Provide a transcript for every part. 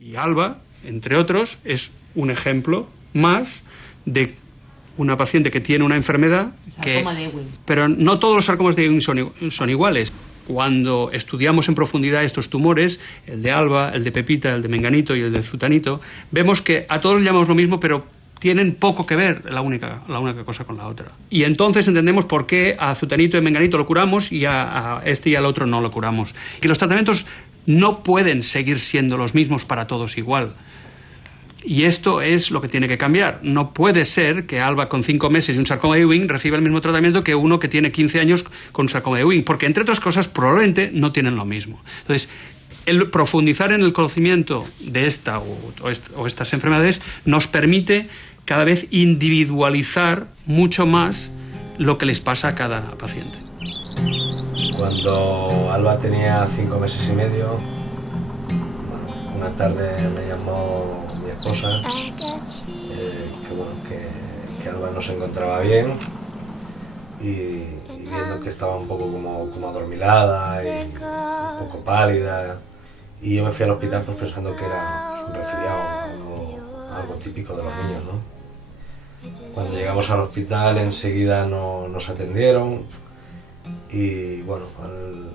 Y Alba, entre otros, es un ejemplo más de una paciente que tiene una enfermedad sarcoma de Ewing. Pero no todos los sarcomas de Ewing son iguales. Cuando estudiamos en profundidad estos tumores, el de Alba, el de Pepita, el de Menganito y el de Zutanito, vemos que a todos les llamamos lo mismo, pero tienen poco que ver la única cosa con la otra. Y entonces entendemos por qué a Zutanito y Menganito lo curamos y a este y al otro no lo curamos. Que los tratamientos no pueden seguir siendo los mismos para todos igual. Y esto es lo que tiene que cambiar. No puede ser que Alba con 5 meses y un sarcoma de Ewing reciba el mismo tratamiento que uno que tiene 15 años con un sarcoma de Ewing, porque entre otras cosas probablemente no tienen lo mismo. Entonces, el profundizar en el conocimiento de esta o estas enfermedades nos permite cada vez individualizar mucho más lo que les pasa a cada paciente. Cuando Alba tenía 5 meses y medio, una tarde me llamó mi esposa que Alba no se encontraba bien y viendo que estaba un poco como adormilada y un poco pálida, y yo me fui al hospital pues pensando que era un resfriado, algo típico de los niños, ¿no? Cuando llegamos al hospital enseguida nos atendieron y bueno,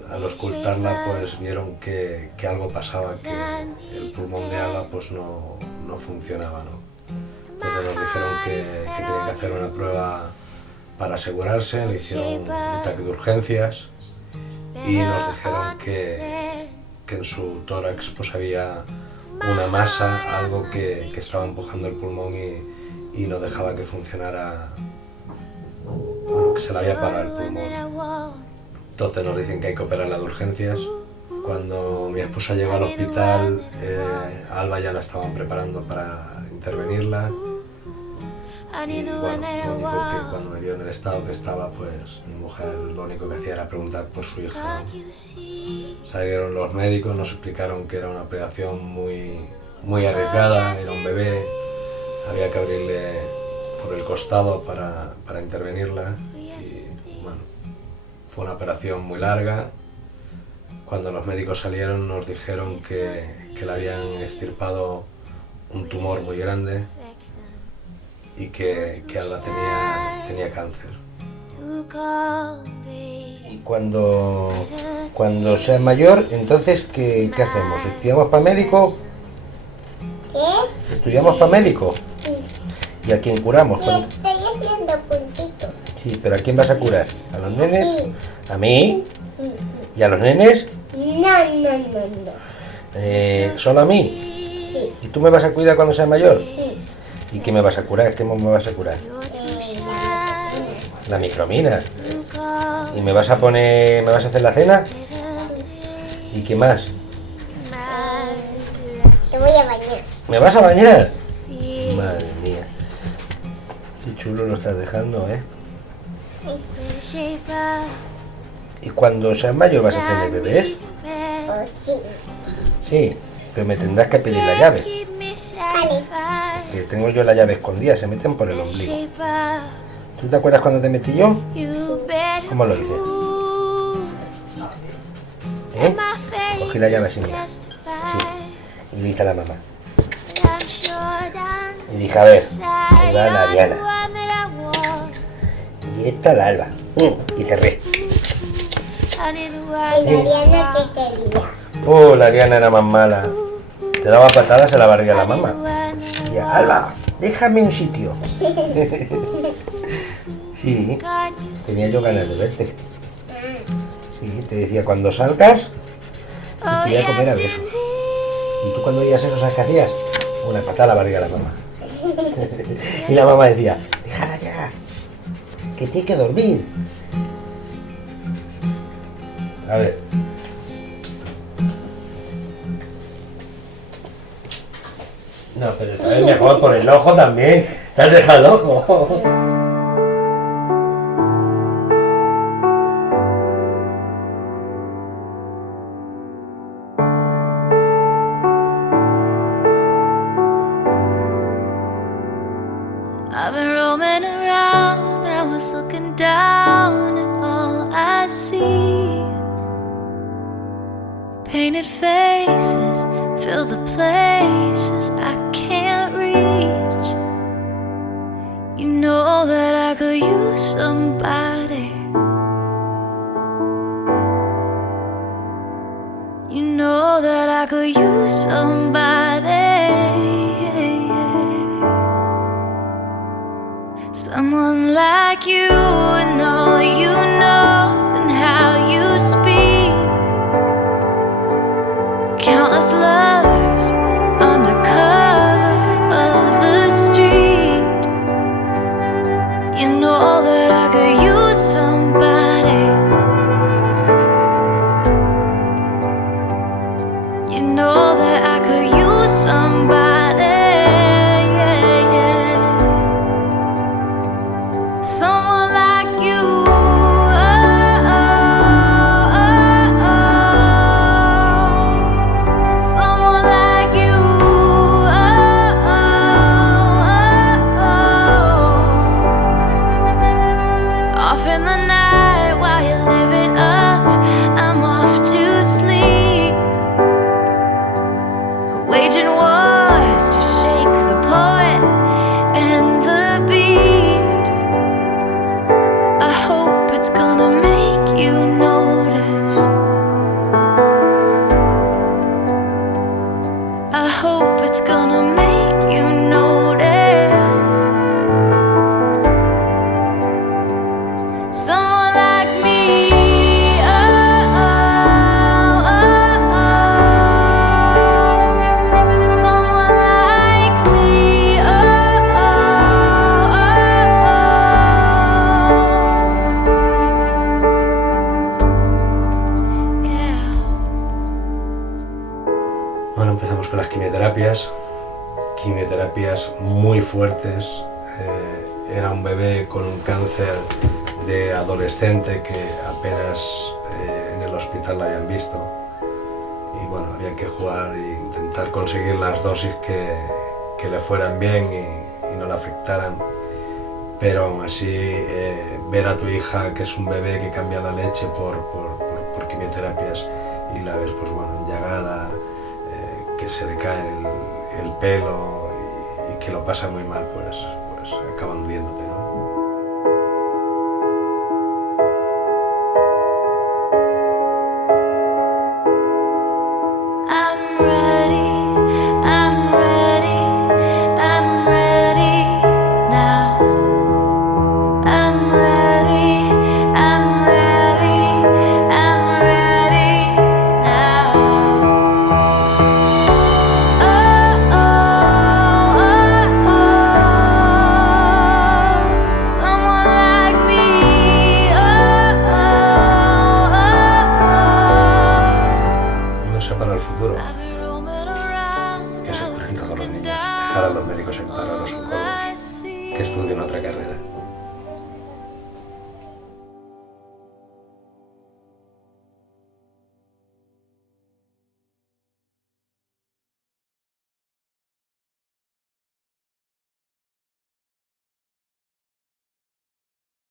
al auscultarla pues vieron que algo pasaba, que el pulmón de Alba pues no funcionaba, ¿no? Entonces nos dijeron que tenían que hacer una prueba para asegurarse, le hicieron un ataque de urgencias y nos dijeron que en su tórax pues había una masa, algo que estaba empujando el pulmón y no dejaba que funcionara, bueno, que se le había parado el pulmón. Entonces nos dicen que hay que operarla de urgencias. Cuando mi esposa llegó al hospital, a Alba ya la estaban preparando para intervenirla. Y bueno, lo único que cuando me vio en el estado que estaba, pues mi mujer lo único que hacía era preguntar por su hija, ¿no? Salieron los médicos, nos explicaron que era una operación muy arriesgada, era un bebé, había que abrirle por el costado para intervenirla. Y bueno, fue una operación muy larga. Cuando los médicos salieron nos dijeron que le habían extirpado un tumor muy grande y que Alba tenía cáncer. Y cuando seas mayor, entonces, ¿qué hacemos? ¿Estudiamos para médico? ¿Estudiamos para médico? Sí. ¿Y a quién curamos? Me estoy haciendo puntitos. Sí, pero ¿a quién vas a curar? ¿A los nenes? Sí. ¿A mí? ¿Y a los nenes? No. ¿Solo a mí? Sí. ¿Y tú me vas a cuidar cuando seas mayor? Sí. ¿Y qué me vas a curar? ¿Qué me vas a curar? La micromina. ¿Y me vas a hacer la cena? ¿Y qué más? Te voy a bañar. ¿Me vas a bañar? Madre mía. Qué chulo lo estás dejando, ¿eh? ¿Y cuando seas mayor vas a tener bebés? Oh, sí. Sí, pero me tendrás que pedir la llave. Vale. Que tengo yo la llave escondida, se meten por el ombligo. ¿Tú te acuerdas cuando te metí yo? ¿Cómo lo hice? ¿Eh? Cogí la llave así, mira. Sí. Y le dije a la mamá. Y dije, a ver, ahí va la Ariana. Y esta la Alba. Y cerré. El Ariana que quería. Oh, la Ariana era más mala. Te daba patadas en la barriga a la mamá. Y decía, Alba, déjame un sitio. Sí, tenía yo ganas de verte. Sí, te decía, cuando salgas, te voy a comer a besos. Y tú cuando oías eso, ¿sabes qué hacías? Una patada a la barriga a la mamá. Y la mamá decía, déjala ya, que tiene que dormir. A ver. No, pero esta vez mejor por el ojo también. Te has dejado el ojo. I've been roaming around, I was looking down at all I see. Painted faces, fill the places I can't reach. You know that I could use somebody. You know that I could use somebody. Someone like you and all you know and how you speak. Countless lovers under cover of the street. You know that I could use somebody. You know that I could use somebody. Yeah, yeah. Someone like you. Oh, oh, oh, oh. Someone like you. Oh, oh, oh, oh. Off in the night while you're living up, I'm off to sleep, waging wars to shake the poet and the beat. I hope it's gonna make you notice. I hope it's gonna make you notice. Someone like me. Oh, oh, oh, oh. Someone like me. Oh, oh, oh, oh. Yeah. Bueno, empezamos con las quimioterapias muy fuertes. Era un bebé con un cáncer de adolescente que apenas en el hospital lo habían visto. Y bueno, había que jugar e intentar conseguir las dosis que le fueran bien y no le afectaran. Pero aún así, ver a tu hija, que es un bebé que cambia la leche por quimioterapias, y la ves pues bueno, enllagada, que se le cae el pelo y que lo pasa muy mal, pues acaban hundiéndote, ¿no? I'm ready, I'm ready, I'm ready now. I'm ready, I'm ready, I'm ready now. Oh, oh, oh, oh. Someone like me. Oh, oh, oh, oh. No sé para el futuro I've been roaming around. qué se I ocurre was en todos los looking niños. down Dejar a los médicos en paro, a los all I oncólogos, see. que estudien otra carrera.